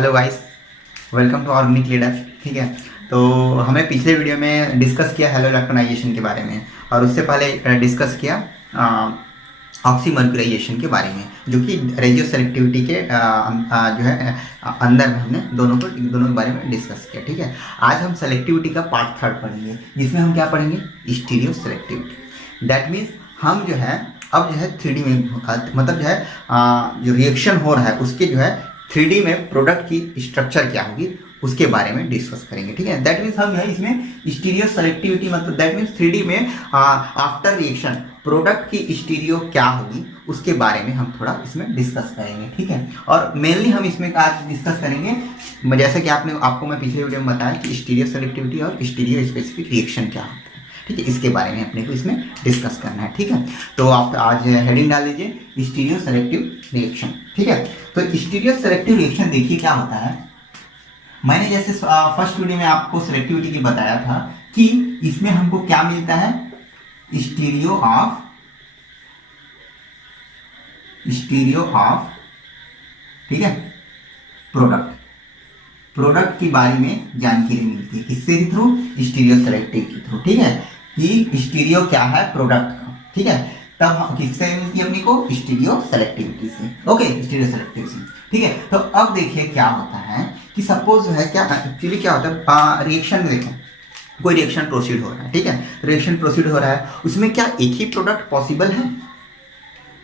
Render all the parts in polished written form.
Hello guys, welcome to organic leader. ठीक है, तो हमें पिछले वीडियो में डिस्कस किया हेलो इलेक्ट्रोनाइजेशन के बारे में, और उससे पहले डिस्कस किया ऑक्सीमर्क्यूराइजेशन के बारे में, जो कि रेडियो सेलेक्टिविटी के जो है अंदर में हमने दोनों के बारे में डिस्कस किया। ठीक है, आज हम सेलेक्टिविटी का पार्ट 3 पढ़ेंगे, जिसमें हम क्या पढ़ेंगे, स्टीरियो सेलेक्टिविटी। दैट मीन्स हम जो है अब जो है 3D में मतलब जो है जो रिएक्शन हो रहा है उसके जो है 3D में प्रोडक्ट की स्ट्रक्चर क्या होगी उसके बारे में डिस्कस करेंगे। ठीक है, दैट मीन्स हम है इसमें स्टीरियो सेलेक्टिविटी मतलब दैट मीन्स 3D में आफ्टर रिएक्शन प्रोडक्ट की स्टीरियो क्या होगी उसके बारे में हम थोड़ा इसमें डिस्कस करेंगे। ठीक है, और मेनली हम इसमें आज डिस्कस करेंगे जैसे कि आपको मैं पिछले वीडियो में बताया कि स्टीरियो सेलेक्टिविटी और स्टीरियो स्पेसिफिक रिएक्शन क्या होता है। ठीक है, इसके बारे में अपने को इसमें डिस्कस करना है। ठीक है, तो आप आज हेडिंग डाल लीजिए स्टीरियो सेलेक्टिव रिएक्शन। ठीक है, तो स्टीरियो सेलेक्टिव रिएक्शन देखिए क्या होता है। मैंने जैसे फर्स्ट वीडियो में आपको सेलेक्टिविटी की बताया था कि इसमें हमको क्या मिलता है, स्टीरियो ऑफ ठीक है प्रोडक्ट के बारे में जानकारी मिलती है किससे के थ्रू, स्टीरियो सेलेक्टिव के थ्रू। ठीक है, कि स्टीरियो क्या है प्रोडक्ट का। ठीक है, तब किससे मिलती है अपनी को, स्टीरियो सेलेक्टिविटी से। ओके, स्टीरियो सेलेक्टिव से। ठीक है, तो अब देखिए क्या होता है कि सपोज जो है क्या एक्चुअली क्या होता है रिएक्शन में, देखें कोई रिएक्शन प्रोसीड हो रहा है। ठीक है, रिएक्शन प्रोसीड हो रहा है, उसमें क्या एक ही प्रोडक्ट पॉसिबल है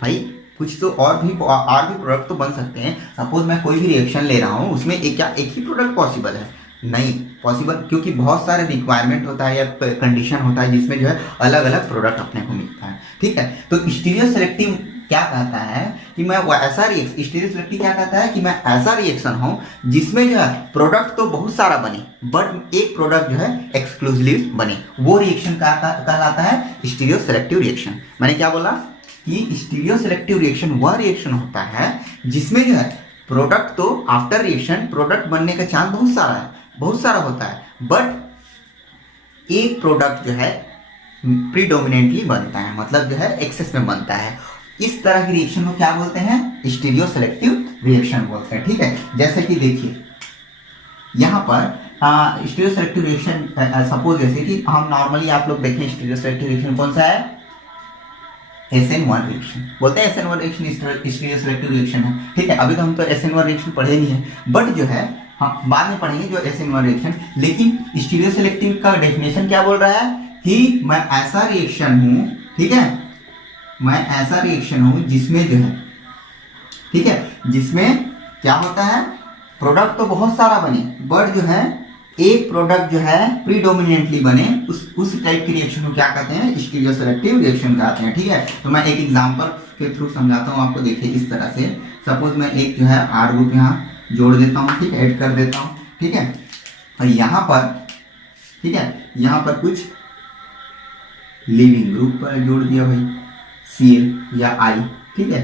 भाई, कुछ तो और भी प्रोडक्ट तो बन सकते हैं। सपोज मैं कोई भी रिएक्शन ले रहा हूँ, उसमें क्या एक ही प्रोडक्ट पॉसिबल है? नहीं पॉसिबल, क्योंकि बहुत सारे रिक्वायरमेंट होता है या कंडीशन होता है जिसमें जो है अलग अलग प्रोडक्ट अपने को मिलता है। ठीक है, तो स्टीरियो सेलेक्टिव क्या कहता है कि मैं ऐसा स्टीरियो सेलेक्टिव क्या कहता है कि मैं ऐसा रिएक्शन हूँ जिसमें जो है प्रोडक्ट तो बहुत सारा बने बट एक प्रोडक्ट जो है एक्सक्लूसिव बने, वो रिएक्शन कहलाता है स्टीरियो सेलेक्टिव रिएक्शन। मैंने क्या बोला कि स्टीरियो सेलेक्टिव रिएक्शन वह रिएक्शन होता है जिसमें जो है प्रोडक्ट तो आफ्टर रिएक्शन प्रोडक्ट बनने का चांस बहुत सारा होता है, बट एक प्रोडक्ट जो है प्रीडोमिनेंटली बनता है, मतलब जो है एक्सेस में बनता है। इस तरह की रिएक्शन को क्या बोलते हैं, स्टीरियो सेलेक्टिव रिएक्शन बोलते हैं। ठीक है, जैसे कि देखिए यहाँ पर स्टीरियो सेलेक्टिव रिएक्शन सपोज जैसे कि हम नॉर्मली आप लोग देखें स्टीरियो सेलेक्टिव रिएक्शन कौन सा है, SN1 रिएक्शन बोलते हैं। SN1 reaction stereo selective reaction है। ठीक है, अभी तो हम तो SN1 रिएक्शन पढ़े नहीं है, बट जो है हम बाद में पढ़ेंगे जो SN1 रिएक्शन। लेकिन स्टीरियो सेलेक्टिव का डेफिनेशन क्या बोल रहा है कि मैं ऐसा रिएक्शन हूं, ठीक है, मैं ऐसा रिएक्शन हूं जिसमें जो है, ठीक है, जिसमें क्या होता है प्रोडक्ट तो बहुत सारा बने बट जो है एक प्रोडक्ट जो है प्रीडोमिनेंटली बने, उस टाइप की रिएक्शन को क्या कहते हैं, स्टीरियो सेलेक्टिव रिएक्शन कहते हैं। ठीक है, तो मैं एक एग्जांपल के थ्रू समझाता हूं आपको। देखिए इस तरह से सपोज मैं एक जो है R ग्रुप यहाँ जोड़ देता हूँ, ठीक है, ऐड कर देता हूँ। ठीक है, और यहाँ पर, ठीक है, यहाँ पर कुछ लिविंग ग्रुप पर जोड़ दिया भाई, Cl या I। ठीक है,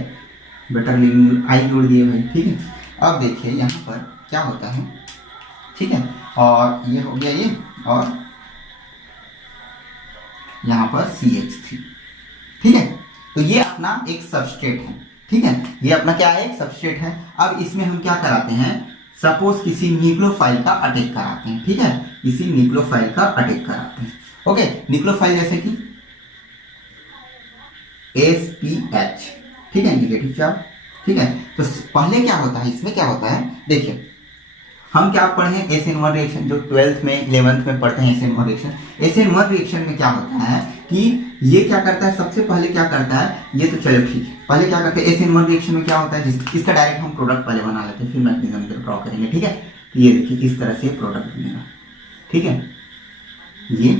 बेटर लिविंग I जोड़ दिए भाई। ठीक है, अब देखिए यहाँ पर क्या होता है, ठीक है, और ये हो गया ये, और यहाँ पर CH3। ठीक है, तो ये अपना एक सबस्ट्रेट है। ठीक है, ये अपना क्या है, एक सबस्ट्रेट है। अब इसमें हम क्या कराते हैं, सपोज किसी न्यूक्लियोफाइल का अटैक कराते हैं। ठीक है, किसी न्यूक्लियोफाइल का अटैक कराते हैं। ओके, न्यूक्लियोफाइल जैसे कि SPH, ठीक है, नेगेटिव चार्ज। ठीक है, तो पहले क्या होता है, इसमें क्या होता है, देखिए हम क्या पढ़े हैं SN1 रिएक्शन, जो 12th में 11th में पढ़ते हैं SN1 रिएक्शन। SN1 रिएक्शन में क्या होता है कि ये क्या करता है, सबसे पहले क्या करता है, ये तो चलो ठीक है, पहले क्या करते हैं SN1 रिएक्शन में क्या होता है, इसका डायरेक्ट हम प्रोडक्ट पहले बना लेते हैं, फिर मैकेनिज्म ड्रॉ करेंगे। ठीक है, तो ये देखिए इस तरह से प्रोडक्ट बनेगा। ठीक है, ये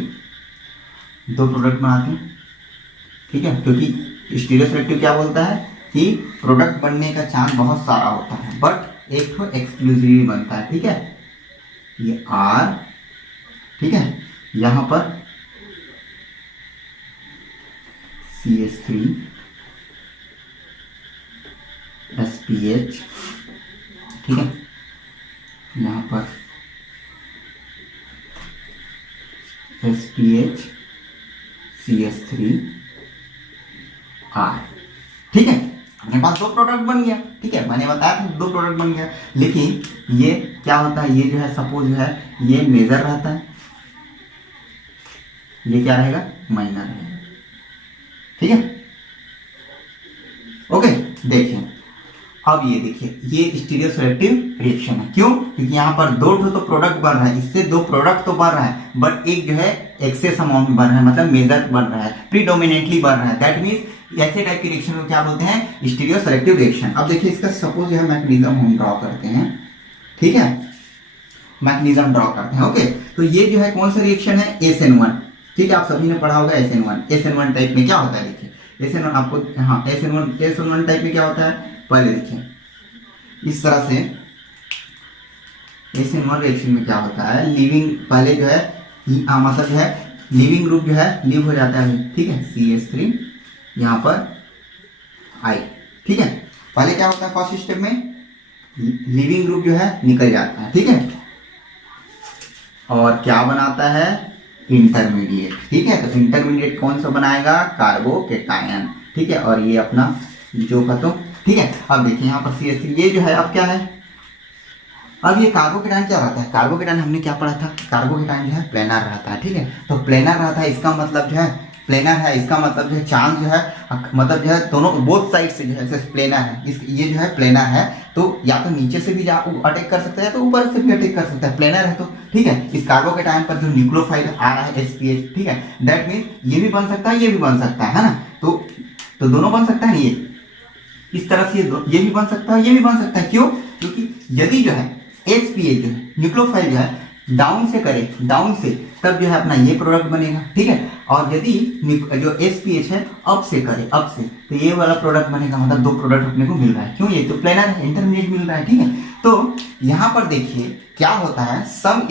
दो प्रोडक्ट बनाते हैं। ठीक है, क्योंकि स्टीरियो सेलेक्टिव क्या बोलता है कि प्रोडक्ट बनने का चांस बहुत सारा होता है बट एक तो एक्सक्लूसिवली बनता है। ठीक है, ये R, ठीक है, यहां पर CH3 SPH, ठीक है, यहां पर SPH CH3 R। ठीक है, अपने पास दो प्रोडक्ट बन गया, ठीक है, मैंने बताया था दो प्रोडक्ट बन गया। लेकिन ये क्या होता है, ये जो है सपोज जो है ये मेजर रहता है, ये क्या रहेगा, माइनर रहेगा, ठीक है। ओके, देखिए अब ये देखिए ये स्टीरियो सेलेक्टिव रिएक्शन है। क्यों? क्योंकि यहाँ पर दो तो प्रोडक्ट बन रहा है, इससे दो प्रोडक्ट तो बन रहा है, बट एक जो है एक्सेस अमाउंट बन रहा है, मतलब मेजर बन रहा है, प्रीडोमिनेटली बन रहा है। दैट मीन्स ऐसे टाइप की रिएक्शन को क्या बोलते हैं, स्टीरियो सेलेक्टिव रिएक्शन। अब देखिए इसका सपोज जो है मैकेनिज्म हम ड्रॉ करते हैं, ठीक है, मैकेनिज्म ड्रॉ करते हैं। ओके, तो ये जो है कौन सा रिएक्शन है, SN1, ठीक है, आप सभी ने पढ़ा होगा SN1 टाइप में क्या होता है। देखिए SN1 आपको, हाँ SN1 टाइप में क्या होता है, पहले देखिए इस तरह से SN1 रिएक्शन में क्या होता है, लिविंग पहले जो है मतलब जो है लिविंग ग्रुप जो है लीव हो जाता है, ठीक है, CH3 यहाँ पर I, ठीक है। पहले क्या होता है, फर्स्ट स्टेप में लिविंग ग्रुप जो है निकल जाता है, ठीक है, और क्या बनाता है, इंटरमीडिएट, ठीक है। तो इंटरमीडिएट कौन सा बनाएगा, कार्बोकेटायन, ठीक है, और ये अपना जो खत्म, ठीक है। अब देखिए यहाँ पर CH3 ये जो है अब क्या है, अब ये कार्बोकेटायन क्या रहता है, कार्बोकेटायन हमने क्या पढ़ा था, कार्बोकेटायन जो है प्लेनर रहता है, ठीक है। तो प्लेनर रहता है, इसका मतलब जो है प्लेनर है, इसका मतलब जो है चांस जो है, मतलब जो है दोनों बोथ साइड से जो है प्लेनर है, इस ये जो है प्लेनर है, तो या तो नीचे से भी अटैक कर सकता है तो ऊपर से भी अटैक कर सकता है, प्लेनर है तो, ठीक है। इस कार्बोकेटायन पर जो न्यूक्लियोफाइल आ रहा है SPH, ठीक है, दैट मीन्स ये भी बन सकता है, ये भी बन सकता है ना, तो दोनों बन सकता है, ये इस तरह से ये भी बन सकता है, ये भी बन सकता है। क्यों? क्योंकि यदि जो है SPH जो है न्यूक्लियोफाइल जो है डाउन से करे, डाउन से, तब जो है अपना ये प्रोडक्ट बनेगा, ठीक है। और यदि जो SPH है अप से करे, अप से, तो ये वाला प्रोडक्ट बनेगा, मतलब दो प्रोडक्ट अपने को मिल रहा है। क्यों? ये तो प्लेनर है, इंटरमीडिएट मिल रहा है, ठीक है। तो यहाँ पर देखिए क्या होता है, सम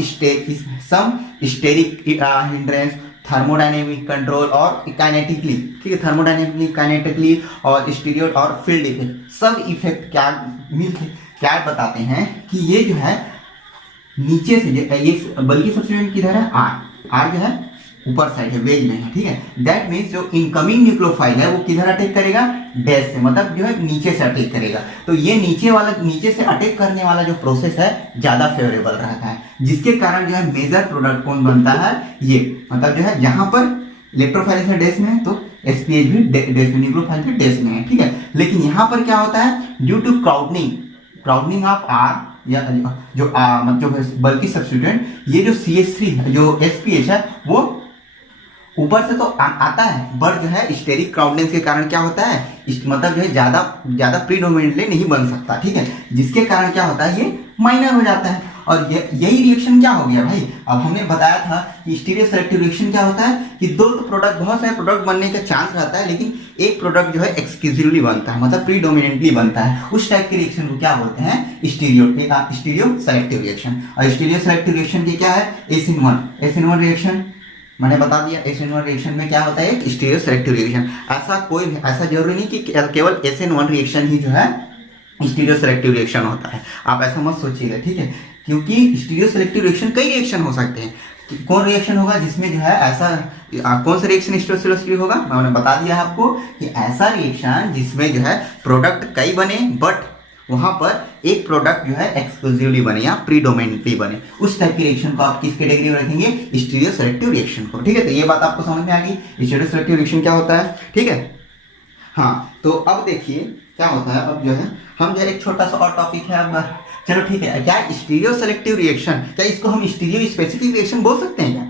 स्टेरिक हिंड्रेंस, थर्मोडायनेमिक कंट्रोल और काइनेटिकली, ठीक है, थर्मोडायनेमिकली, काइनेटिकली और स्टीरियो और फील्ड इफेक्ट, सब इफेक्ट क्या मिलते क्या बताते हैं कि ये जो है नीचे से ये बल्कि सब्स्टिट्यूएंट किधर है, R जो है ऊपर साइड है, वेज में है, ठीक है। दैट मीन्स जो इनकमिंग न्यूक्लियोफाइल है वो किधर अटैक करेगा, डैश से, मतलब जो है नीचे से अटैक करेगा। तो ये नीचे से अटैक करने वाला जो प्रोसेस है ज्यादा फेवरेबल रहता है, जिसके कारण जो है मेजर प्रोडक्ट कौन बनता है, ये, मतलब जो है जहां पर इलेक्ट्रोफाइल से डैश में है तो SPH भी डैश में, न्यूक्लियोफाइल भी डैश में है, ठीक है। लेकिन यहाँ पर क्या होता है, ड्यू टू क्राउडनिंग ऑफ R या जो मतलब बल्कि सब्स्टिट्यूएंट, ये जो CH3 जो SPH है वो ऊपर से तो आता है, बट जो है स्टेरिक क्राउडनेस के कारण क्या होता है, मतलब जो है ज्यादा प्रीडोमिनेंटली नहीं बन सकता, ठीक है, जिसके कारण क्या होता है, ये माइनर हो जाता है। और यही रिएक्शन क्या हो गया भाई, अब हमने बताया था कि स्टीरियो सेलेक्टिव रिएक्शन क्या होता है कि दो प्रोडक्ट, बहुत सारे प्रोडक्ट बनने का चांस रहता है, लेकिन एक प्रोडक्ट जो है एक्सक्लूसिवली बनता है, मतलब प्रीडोमिनेंटली बनता है। उस टाइप के रिएक्शन को क्या बोलते हैं, स्टीरियो सेलेक्टिव रिएक्शन। और स्टीरियो सेलेक्टिव रिएक्शन की क्या है, SN1 रिएक्शन मैंने बता दिया। SN1 रिएक्शन में क्या होता है, स्टीरियो सेलेक्टिव रिएक्शन। ऐसा जरूरी नहीं कि केवल SN1 रिएक्शन ही जो है स्टीरियो सेलेक्टिव रिएक्शन होता है, आप ऐसा मत सोचिएगा, ठीक है, क्योंकि स्टीरियो सेलेक्टिव रिएक्शन कई रिएक्शन हो सकते हैं। कौन रिएक्शन होगा जिसमें जो है ऐसा, कौन सा रिएक्शन स्टीरियो सेलेक्टिव होगा, मैंने बता दिया है आपको कि ऐसा रिएक्शन जिसमें जो है प्रोडक्ट कई बने, बट वहां पर एक प्रोडक्ट जो है एक्सक्लूसिवली बने या प्रीडोमिनेंटली बने, उस टाइप की रिएक्शन को आप किस कैटेगरी में रखेंगे, स्टीरियो सेलेक्टिव रिएक्शन को, ठीक है। तो ये बात आपको समझ में आ गई, स्टीरियो सेलेक्टिव रिएक्शन क्या होता है, ठीक है। हाँ, तो अब देखिए क्या होता है, अब जो है हम जो एक छोटा सा और टॉपिक है, अब चलो ठीक है, क्या स्टीरियो सेलेक्टिव रिएक्शन, क्या इसको हम स्टीरियो स्पेसिफिक रिएक्शन बोल सकते हैं क्या?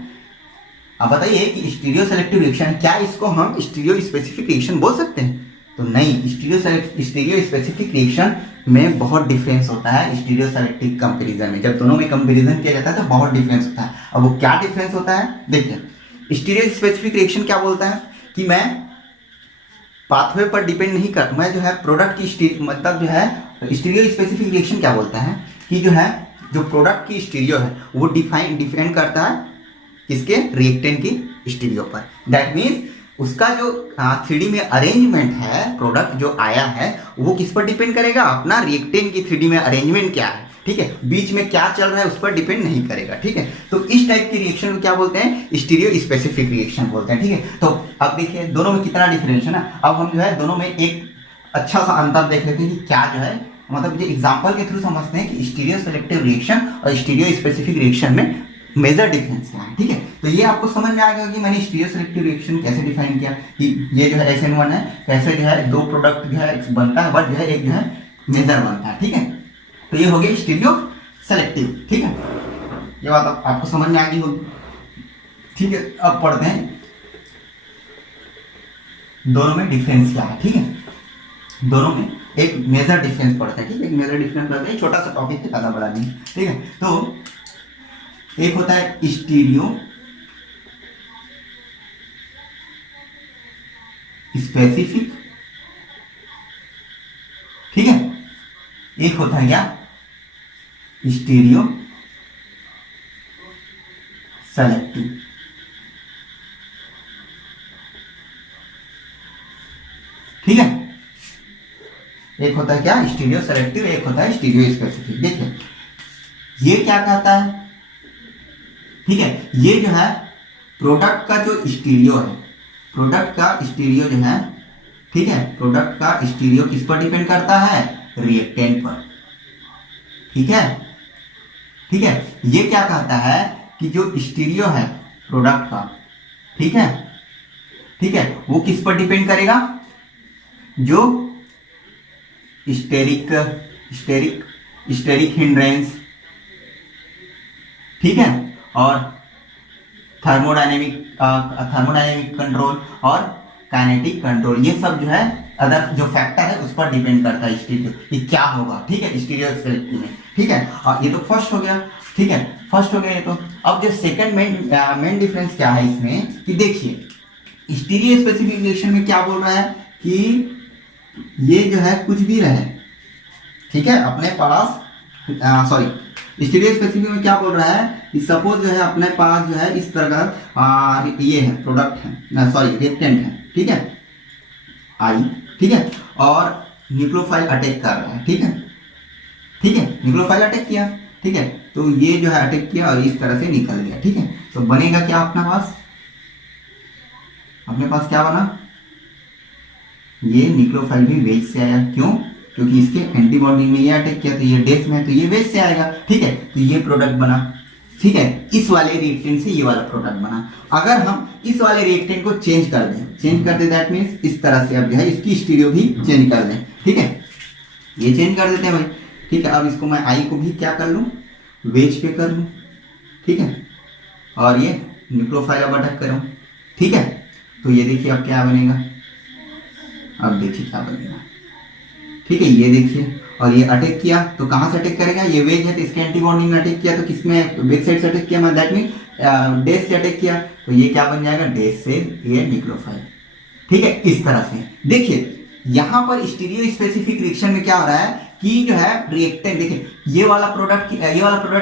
आप बताइए कि स्टीरियो सेलेक्टिव रिएक्शन, क्या इसको हम स्टीरियो स्पेसिफिक रिएक्शन बोल सकते हैं? तो नहीं, स्टीरियो स्पेसिफिक रिएक्शन में बहुत डिफरेंस होता है स्टीरियो सेलेक्टिव कंपैरिजन में। जब दोनों में कंपैरिजन किया जाता है तो बहुत डिफरेंस होता है। अब वो क्या डिफरेंस होता है, देखिए स्टीरियो स्पेसिफिक रिएक्शन क्या बोलता है कि मैं पाथवे पर डिपेंड नहीं कर, मैं जो है प्रोडक्ट की मतलब जो है स्टीरियो स्पेसिफिक रिएक्शन क्या बोलता है कि जो है जो प्रोडक्ट की स्टीरियो है वो डिपेंड करता है किसके, रिएक्टेंट की स्टीरियो पर। दैट मीन्स उसका जो 3D में अरेंजमेंट है, प्रोडक्ट जो आया है वो किस पर डिपेंड करेगा, अपना रिएक्टेंट की 3D में अरेंजमेंट क्या है, ठीक है, बीच में क्या चल रहा है उस पर डिपेंड नहीं करेगा, ठीक है। तो इस टाइप की रिएक्शन को क्या बोलते हैं, स्टीरियो स्पेसिफिक रिएक्शन बोलते हैं, ठीक है। तो अब देखिए दोनों में कितना डिफरेंस है ना। अब हम जो है दोनों में एक अच्छा सा अंतर देख लेते हैं कि क्या जो है, मतलब ये एग्जांपल के थ्रू समझते हैं कि स्टीरियो सेलेक्टिव रिएक्शन और स्टीरियो स्पेसिफिक रिएक्शन में मेजर डिफरेंस क्या है। ठीक है, तो ये आपको समझ में आ गया कि मैंने स्टीरियो सेलेक्टिव रिएक्शन कैसे डिफाइन किया कि ये जो है SN1 है, कैसे जो है दो प्रोडक्ट जो है बनता है, बट जो है एक जो है मेजर बनता है। ठीक है, तो ये हो गया स्टीरियो सेलेक्टिव। ठीक है, ये बात आपको समझ में आ गई होगी। ठीक है, अब पढ़ते हैं दोनों में डिफरेंस क्या है। ठीक है, दोनों में एक मेजर डिफरेंस पड़ता है। ठीक है, एक मेजर डिफरेंस पड़ता है, छोटा सा टॉपिक है, ज़्यादा बड़ा नहीं। ठीक है, तो एक होता है स्टीरियो स्पेसिफिक, ठीक है, एक होता है क्या स्टीरियो सेलेक्टिव। ठीक है, एक होता है क्या स्टीरियो सेलेक्टिव, एक होता है स्टीरियो स्पेसिफिक। देखिए ये क्या कहता है, ठीक है, ये जो है प्रोडक्ट का जो स्टीरियो है, प्रोडक्ट का स्टीरियो जो है, ठीक है, प्रोडक्ट का स्टीरियो किस पर डिपेंड करता है, रिएक्टेंट पर। ठीक है, ठीक है, ये क्या कहता है कि जो स्टीरियो है प्रोडक्ट का, ठीक है, ठीक है, वो किस पर डिपेंड करेगा, जो स्टेरिक स्टेरिक स्टेरिक हिंड्रेंस, ठीक है, और थर्मोडायनेमिक कंट्रोल और काइनेटिक कंट्रोल, ये सब जो है अदर जो फैक्टर है उस पर डिपेंड करता है स्टीरियो कि क्या होगा। ठीक है, स्टीरियो सेलेक्टिव में। ठीक है, और ये तो फर्स्ट हो गया। ठीक है, फर्स्ट हो गया ये तो। अब जो सेकंड मेन डिफरेंस क्या है इसमें कि देखिए स्टीरियो स्पेसिफिक रिएक्शन में क्या बोल रहा है कि ये जो है कुछ भी रहे, ठीक है, अपने पास सॉरी स्टीरियो स्पेसिफिक में क्या बोल रहा है कि सपोज जो है अपने पास जो है इस तरह का ये है प्रोडक्ट है, सॉरी रिएक्टेंट है, ठीक है, आई, ठीक है, और न्यूक्लियोफाइल अटैक कर रहा है। ठीक है, ठीक है, न्यूक्लियोफाइल अटैक किया, ठीक है, तो ये जो है अटैक किया और इस तरह से निकल गया। ठीक है, तो बनेगा क्या अपने पास क्या बना, ये न्यूक्लियोफाइल भी वेज से आया। क्यों, क्योंकि इसके एंटीबॉडी में ये अटैक किया, तो ये डेथ में है, तो ये वेज से आएगा। ठीक है, तो ये प्रोडक्ट बना। ठीक है, इस वाले रिएक्टेंट से ये वाला प्रोडक्ट बना। अगर हम इस वाले रिएक्टेंट को चेंज कर दें दैट मीन्स इस तरह से अब जो है इसकी स्टीरियो भी चेंज कर दें। ठीक है, ये चेंज कर देते हैं भाई। ठीक है, अब इसको मैं आई को भी क्या कर लूँ, वेज पे कर लूँ। ठीक है, और ये न्यूक्लियोफाइल अब अटैक करूँ। ठीक है, तो ये देखिए अब क्या बनेगा, अब देखिए क्या बनेगा। ठीक है, ये देखिए, और ये अटैक किया तो कहाँ से अटैक करेगा, ये वेज है तो इसके एंटीबॉडी में अटैक किया, तो किसमें, बैक साइड से अटैक किया, मैं दैट मीन डेस से अटैक किया, तो ये क्या बन जाएगा, डेस से ये न्यूक्लियोफाइल। ठीक है, इस तरह से देखिए यहाँ पर स्टीरियो स्पेसिफिक रिएक्शन में क्या हो रहा है कि जो है रिएक्टेंट, देखिए ये वाला प्रोडक्ट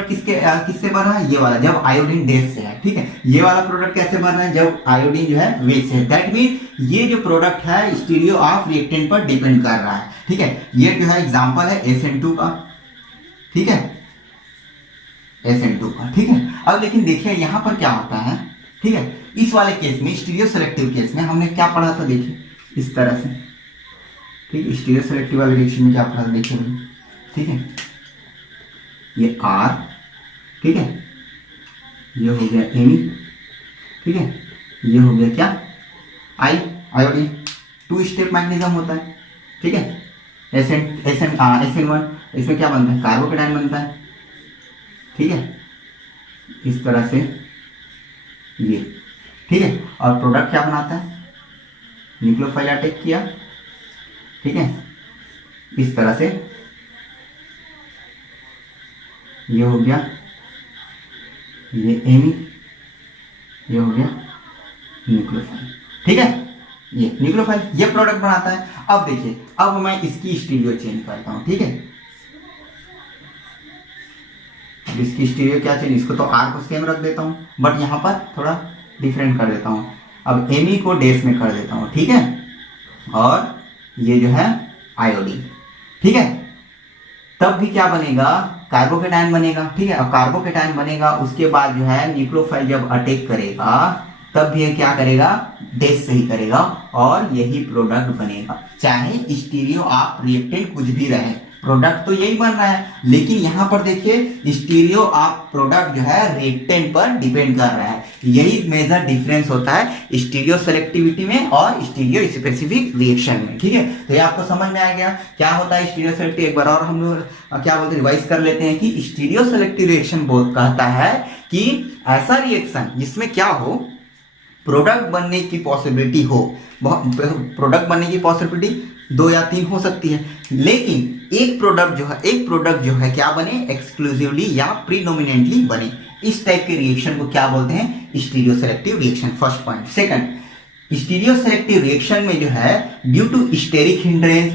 किससे बना है, ये वाला जब आयोडीन डेस से है। ठीक है, ये वाला प्रोडक्ट कैसे बन रहा है, जब आयोडीन जो है वेज से है। दैट मीन ये जो प्रोडक्ट है स्टीरियो ऑफ रिएक्टेंट पर डिपेंड कर रहा है। ठीक है, ये जो है एग्जांपल है SN2 का। ठीक है, SN2 का। ठीक है, अब लेकिन देखिए यहाँ पर क्या होता है। ठीक है, इस वाले केस में स्टीरियो सेलेक्टिव केस में हमने क्या पढ़ा था, देखिए इस तरह से। ठीक है, स्टीरियो सेलेक्टिव वाले रिएक्शन में क्या पढ़ा था, देखिए। ठीक है, ये R, ठीक है, ये हो गया Ame, ठीक है, ये हो गया क्या आयोडीन। 2 स्टेप मैग्नीज्म होता है। ठीक है, SN1 इसमें क्या बनता है, कार्बोकेटाइन बनता है। ठीक है, इस तरह से ये। ठीक है, और प्रोडक्ट क्या बनाता है, न्यूक्लियोफाइल अटैक किया। ठीक है, इस तरह से ये हो गया, ये एमी, ये हो गया न्यूक्लियोफाइल। ठीक है, ये न्यूक्लियोफाइल ये प्रोडक्ट बनाता है। अब देखिए, अब मैं इसकी स्टीरियो चेंज करता हूं। ठीक है, अब इसकी स्टीरियो क्या चेंज, इसको तो आर को सेम रख देता हूं, बट यहां पर थोड़ा डिफरेंट कर देता हूं। अब एमी को डेस में कर देता हूं। ठीक है, और ये जो है आयोडीन। ठीक है, तब भी क्या बनेगा, कार्बोकेटाइन बनेगा। ठीक है, अब कार्बोकेटाइन बनेगा, उसके बाद जो है न्यूक्लियोफाइल जब अटैक करेगा, तब भी ये क्या करेगा, डैश से ही करेगा और यही प्रोडक्ट बनेगा। चाहे स्टीरियो आप रिएक्टेंट कुछ भी रहे, प्रोडक्ट तो यही बन रहा है। लेकिन यहाँ पर देखिए स्टीरियो आप प्रोडक्ट जो है रिएक्टेंट पर डिपेंड कर रहा है। यही मेजर डिफरेंस होता है स्टीरियो सेलेक्टिविटी में और स्टीरियो स्पेसिफिक रिएक्शन में। ठीक है, तो ये आपको समझ में आ गया क्या होता है स्टीरियो सेलेक्टिव। एक बार और हम लोग क्या बोलते हैं, रिवाइज कर लेते हैं कि स्टीरियो सेलेक्टिव रिएक्शन कहता है कि ऐसा रिएक्शन जिसमें क्या हो, प्रोडक्ट बनने की पॉसिबिलिटी हो। प्रोडक्ट बनने की पॉसिबिलिटी 2 या 3 हो सकती है, लेकिन एक प्रोडक्ट जो है क्या बने, एक्सक्लूसिवली या प्रीडोमिनेंटली बने। इस टाइप के रिएक्शन को क्या बोलते हैं, stereo selective reaction. First point. Second, stereo selective reaction में जो है due to steric hindrance,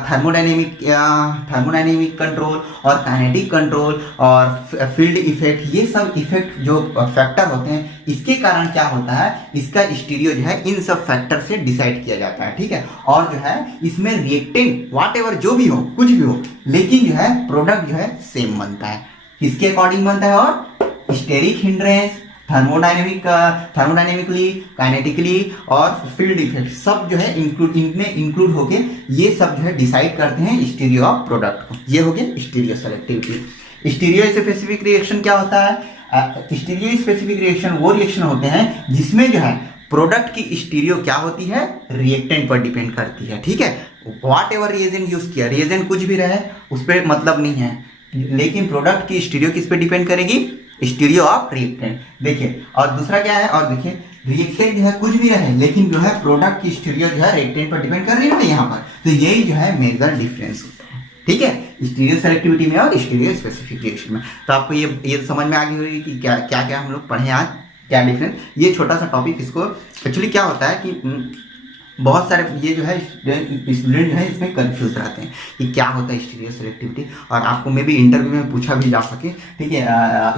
thermodynamic control और काइनेटिक कंट्रोल और फील्ड इफेक्ट, ये सब इफेक्ट जो फैक्टर होते हैं, इसके कारण क्या होता है, इसका स्टीरियो जो है इन सब फैक्टर से डिसाइड किया जाता है। ठीक है, और जो है इसमें रिएक्टेंट व्हाटएवर जो भी हो, कुछ भी हो, लेकिन जो है प्रोडक्ट जो है सेम बनता है। किसके अकॉर्डिंग बनता है, और स्टेरिक हिंड्रेंस, थर्मोडायनेमिकली, काइनेटिकली और फील्ड इफेक्ट सब जो है इंक्लूड होके ये सब जो है डिसाइड करते हैं स्टीरियो ऑफ प्रोडक्ट को। ये हो गया stereo selectivity. Stereo specific reaction क्या होता है, स्टीरियो स्पेसिफिक रिएक्शन वो रिएक्शन होते हैं जिसमें जो है प्रोडक्ट की स्टीरियो क्या होती है, रिएक्टेंट पर डिपेंड करती है। ठीक है, व्हाट एवर रिएजेंट यूज किया, रिएजेंट कुछ भी रहे उस पर मतलब नहीं है, लेकिन प्रोडक्ट की स्टीरियो किस पे डिपेंड करेगी, स्टीरियो ऑफ रिएक्टेंट। देखिए, और दूसरा क्या है, और देखिए रिएक्टेंट जो है कुछ भी रहे, लेकिन जो है प्रोडक्ट की स्टीरियो जो है रिएक्टेंट पर डिपेंड कर रही है ना यहाँ पर, तो यही जो है मेजर डिफरेंस होता है। ठीक है, स्टीरियो सेलेक्टिविटी में और स्टीरियो स्पेसिफिक रिएक्शन में। तो आपको ये समझ में आ गई होगी कि क्या क्या हम लोग पढ़े आज, क्या डिफरेंस। ये छोटा सा टॉपिक, इसको एक्चुअली क्या होता है कि बहुत सारे ये जो है स्टूडेंट जो है इसमें कंफ्यूज रहते हैं कि क्या होता है स्टीरियो सेलेक्टिविटी, और आपको मे भी इंटरव्यू में पूछा भी जा सके। ठीक है,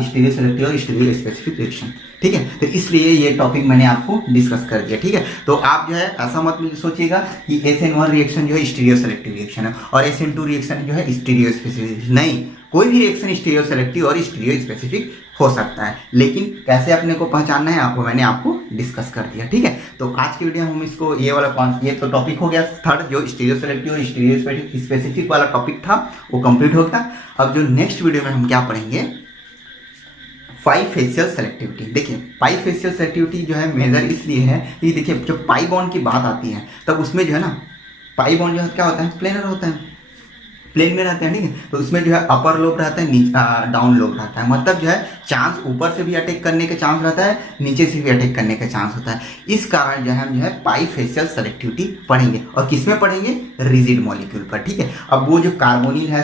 स्टीरियो सेलेक्टिव और स्टीरियो स्पेसिफिक रिएक्शन। ठीक है, तो इसलिए ये टॉपिक मैंने आपको डिस्कस कर दिया। ठीक है, तो आप जो है ऐसा मत सोचिएगा कि SN1 रिएक्शन जो है स्टीरियो सेलेक्टिव रिएक्शन है और SN2 रिएक्शन जो है स्टीरियो स्पेसिफिक। नहीं, कोई भी रिएक्शन स्टीरियो सेलेक्टिव और स्टीरियो स्पेसिफिक हो सकता है, लेकिन कैसे अपने को पहचानना है आपको मैंने आपको डिस्कस कर दिया। ठीक है, तो आज की वीडियो हम इसको ये तो टॉपिक हो गया थर्ड, जो स्टीरियो सेलेक्टिव और स्टीरियो स्पेसिफिक वाला टॉपिक था वो कंप्लीट हो गया। अब जो नेक्स्ट वीडियो में हम क्या पढ़ेंगे, पाई फेशियल सेलेक्टिविटी। देखिए, पाई फेशियल सेलेक्टिविटी जो है मेजर इसलिए है कि देखिए जब पाई बॉन्ड की बात आती है तब उसमें जो है ना, पाई बॉन्ड जो है क्या होता है, प्लेनर होता है, प्लेन में रहते हैं। ठीक है, तो उसमें जो है अपर लोब रहता है, डाउन लोब रहता है, मतलब जो है चांस ऊपर से भी अटैक करने का चांस रहता है, नीचे से भी अटैक करने का चांस होता है। इस कारण जो है हम जो है पाई फेशियल सेलेक्टिविटी पढ़ेंगे, और किस में पढ़ेंगे, रिजिड मॉलिक्यूल पर। ठीक है, अब वो जो कार्बोनिल है,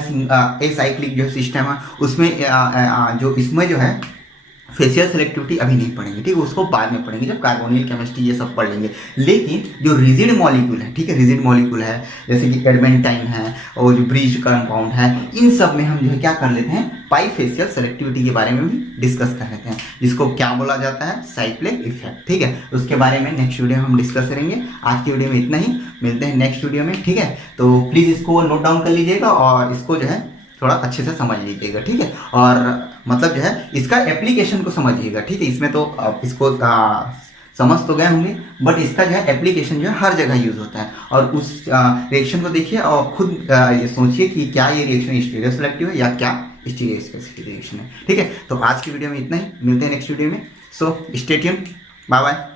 एसाइक्लिक जो सिस्टम है, उसमें जो इसमें जो है फेशियल सेलेक्टिविटी अभी नहीं पढ़ेंगे। ठीक है, उसको बाद में पढ़ेंगे जब कार्बोनिल केमिस्ट्री ये सब पढ़ लेंगे। लेकिन जो रिजिड मॉलिक्यूल है, ठीक है, रिजिड मॉलिक्यूल है जैसे कि एडमेंटाइन है और जो ब्रीच कंपाउंड है, इन सब में हम जो है क्या कर लेते हैं, पाई फेशियल सेलेक्टिविटी के बारे में भी डिस्कस कर लेते हैं, जिसको क्या बोला जाता है, साइक्लिक इफेक्ट। ठीक है, उसके बारे में नेक्स्ट वीडियो में हम डिस्कस करेंगे। आज की वीडियो में इतना ही, मिलते हैं नेक्स्ट वीडियो में। ठीक है, तो प्लीज़ इसको नोट डाउन कर लीजिएगा और इसको जो है थोड़ा अच्छे से समझ लीजिएगा। ठीक है, और मतलब जो है इसका एप्लीकेशन को समझिएगा। ठीक है, इसमें तो इसको समझ तो गए होंगे, बट इसका जो है एप्लीकेशन जो है हर जगह यूज होता है, और उस रिएक्शन को देखिए और खुद ये सोचिए कि क्या ये रिएक्शन स्टीरियो सेलेक्टिव है या क्या स्टीरियो स्पेसिफिक रिएक्शन है। ठीक है, तो आज की वीडियो में इतना ही, मिलते हैं नेक्स्ट वीडियो में। So stay tuned, bye bye.